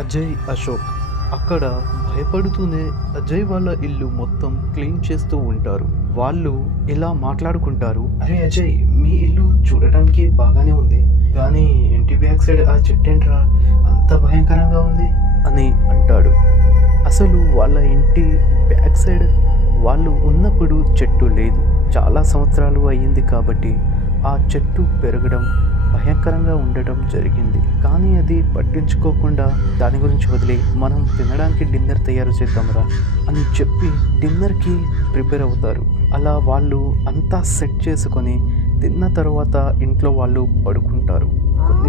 అజయ్, అశోక్ అక్కడ భయపడుతూనే అజయ్ వాళ్ళ ఇల్లు మొత్తం క్లీన్ చేస్తూ ఉంటారు. వాళ్ళు ఇలా మాట్లాడుకుంటారు, అరే అజయ్, మీ ఇల్లు చూడటానికి బాగానే ఉంది, కానీ ఇంటి బ్యాక్ సైడ్ ఆ చెట్టేంట్రా అంత భయంకరంగా ఉంది అని అంటాడు. అసలు వాళ్ళ ఇంటి బ్యాక్ సైడ్ వాళ్ళు ఉన్నప్పుడు చెట్టు లేదు. చాలా సంవత్సరాలు అయ్యింది కాబట్టి ఆ చెట్టు పెరగడం, భయంకరంగా ఉండటం జరిగింది. కానీ అది పట్టించుకోకుండా దాని గురించి వదిలి మనం తినడానికి డిన్నర్ తయారు చేద్దాంరా అని చెప్పి డిన్నర్కి ప్రిపేర్ అవుతారు. అలా వాళ్ళు అంతా సెట్ చేసుకొని తిన్న తర్వాత ఇంట్లో వాళ్ళు పడుకుంటారు.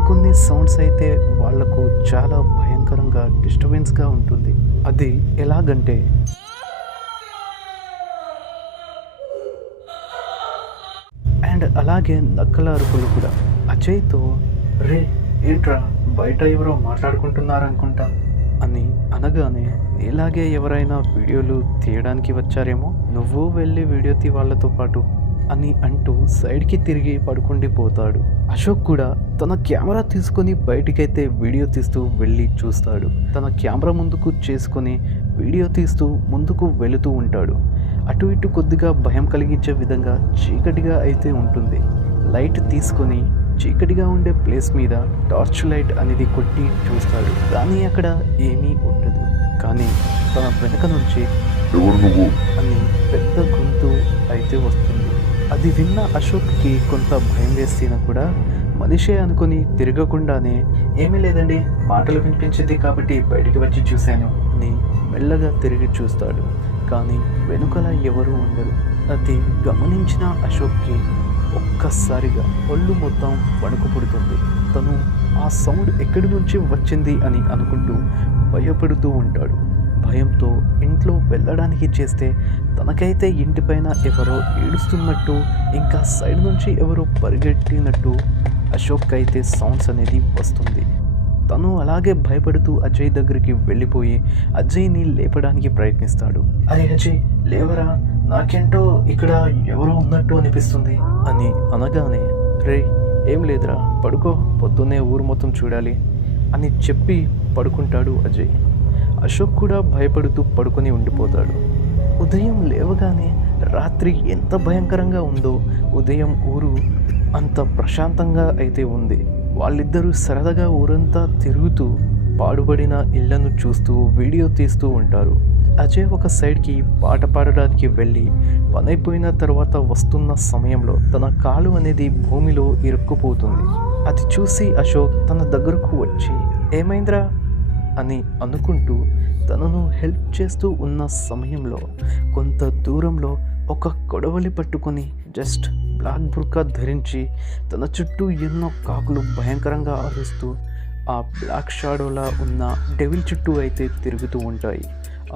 కొన్ని సౌండ్స్ అయితే వాళ్లకు చాలా భయంకరంగా డిస్టర్బెన్స్గా ఉంటుంది. అది ఎలాగంటే అండ్ అలాగే నక్కల అరుపులు కూడా. అజయ్తో, రే ఏంట్రా బయట ఎవరో మాట్లాడుకుంటున్నారనుకుంటా అని అనగానే, ఇలాగే ఎవరైనా వీడియోలు తీయడానికి వచ్చారేమో, నువ్వు వెళ్ళి వీడియో తీ వాళ్ళతో పాటు అని అంటూ సైడ్కి తిరిగి పడుకుండిపోతాడు. అశోక్ కూడా తన కెమెరా తీసుకొని బయటికైతే వీడియో తీస్తూ వెళ్ళి చూస్తాడు. తన కెమెరా ముందుకు చేసుకొని వీడియో తీస్తూ ముందుకు వెళుతూ ఉంటాడు. అటు ఇటు కొద్దిగా భయం కలిగించే విధంగా చీకటిగా అయితే ఉంటుంది. లైట్ తీసుకొని చీకటిగా ఉండే ప్లేస్ మీద టార్చ్ లైట్ అనేది కొట్టి చూస్తాడు, కానీ అక్కడ ఏమీ ఉండదు. కానీ తన వెనక నుంచి ఎవరు నువ్వు అని పెద్ద గొంతు అయితే వస్తుంది. అది విన్న అశోక్కి కొంత భయం వేసినా కూడా మనిషే అనుకుని తిరగకుండానే, ఏమీ లేదండి, మాటలు వినిపించింది కాబట్టి బయటికి వచ్చి చూశాను అని మెల్లగా తిరిగి చూస్తాడు. కానీ వెనుకల ఎవరూ ఉండరు. అది గమనించిన అశోక్కి ఒక్కసారిగా ఒళ్ళు మొత్తం వణుకు పుడుతుంది. తను ఆ సౌండ్ ఎక్కడి నుంచి వచ్చింది అని అనుకుంటూ భయపడుతూ ఉంటాడు. భయంతో ఇంట్లో వెళ్ళడానికి చేస్తే తనకైతే ఇంటిపైన ఎవరో ఏడుస్తున్నట్టు, ఇంకా సైడ్ నుంచి ఎవరో పరిగెట్టినట్టు అశోక్ అయితే సౌండ్స్ అనేది వస్తుంది. తను అలాగే భయపడుతూ అజయ్ దగ్గరికి వెళ్ళిపోయి అజయ్ని లేపడానికి ప్రయత్నిస్తాడు. అరే అజయ్, లేవరా, నాకేంటో ఇక్కడ ఎవరో ఉన్నట్టు అనిపిస్తుంది అని అనగానే, రే ఏం లేదురా, పడుకో, పొద్దున్నే ఊరు మొత్తం చూడాలి అని చెప్పి పడుకుంటాడు అజయ్. అశోక్ కూడా భయపడుతూ పడుకొని ఉండిపోతాడు. ఉదయం లేవగానే రాత్రి ఎంత భయంకరంగా ఉందో ఉదయం ఊరు అంత ప్రశాంతంగా అయితే ఉంది. వాళ్ళిద్దరూ సరదాగా ఊరంతా తిరుగుతూ పాడుబడిన ఇళ్లను చూస్తూ వీడియో తీస్తూ ఉంటారు. అజయ్ ఒక సైడ్కి పాట పాడడానికి వెళ్ళి పనైపోయిన తర్వాత వస్తున్న సమయంలో తన కాలు అనేది భూమిలో ఇరుక్కుపోతుంది. అది చూసి అశోక్ తన దగ్గరకు వచ్చి, ఏమైందిరా అని అనుకుంటూ తనను హెల్ప్ చేస్తూ ఉన్న సమయంలో కొంత దూరంలో ఒక కొడవలి పట్టుకొని జస్ట్ బ్లాక్ బుర్కా ధరించి తన చుట్టూ ఎన్నో కాకులు భయంకరంగా అరుస్తూ ఆ బ్లాక్ షాడోలా ఉన్న డెవిల్ చుట్టూ అయితే తిరుగుతూ ఉంటాయి.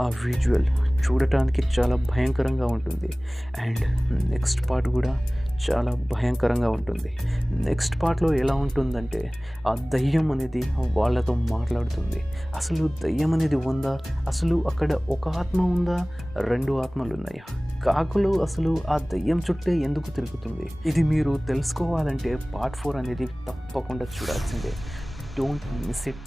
ఆ విజువల్ చూడటానికి చాలా భయంకరంగా ఉంటుంది. అండ్ నెక్స్ట్ పార్ట్ కూడా చాలా భయంకరంగా ఉంటుంది. నెక్స్ట్ పార్ట్లో ఎలా ఉంటుందంటే, ఆ దయ్యం అనేది వాళ్ళతో మాట్లాడుతుంది. అసలు దయ్యం అనేది ఉందా? అసలు అక్కడ ఒక ఆత్మ ఉందా? 2 ఆత్మలు ఉన్నాయా? కాకులు అసలు ఆ దయ్యం చుట్టే ఎందుకు తిరుగుతుంది? ఇది మీరు తెలుసుకోవాలంటే పార్ట్ 4 అనేది తప్పకుండా చూడాల్సిందే. Don't miss it.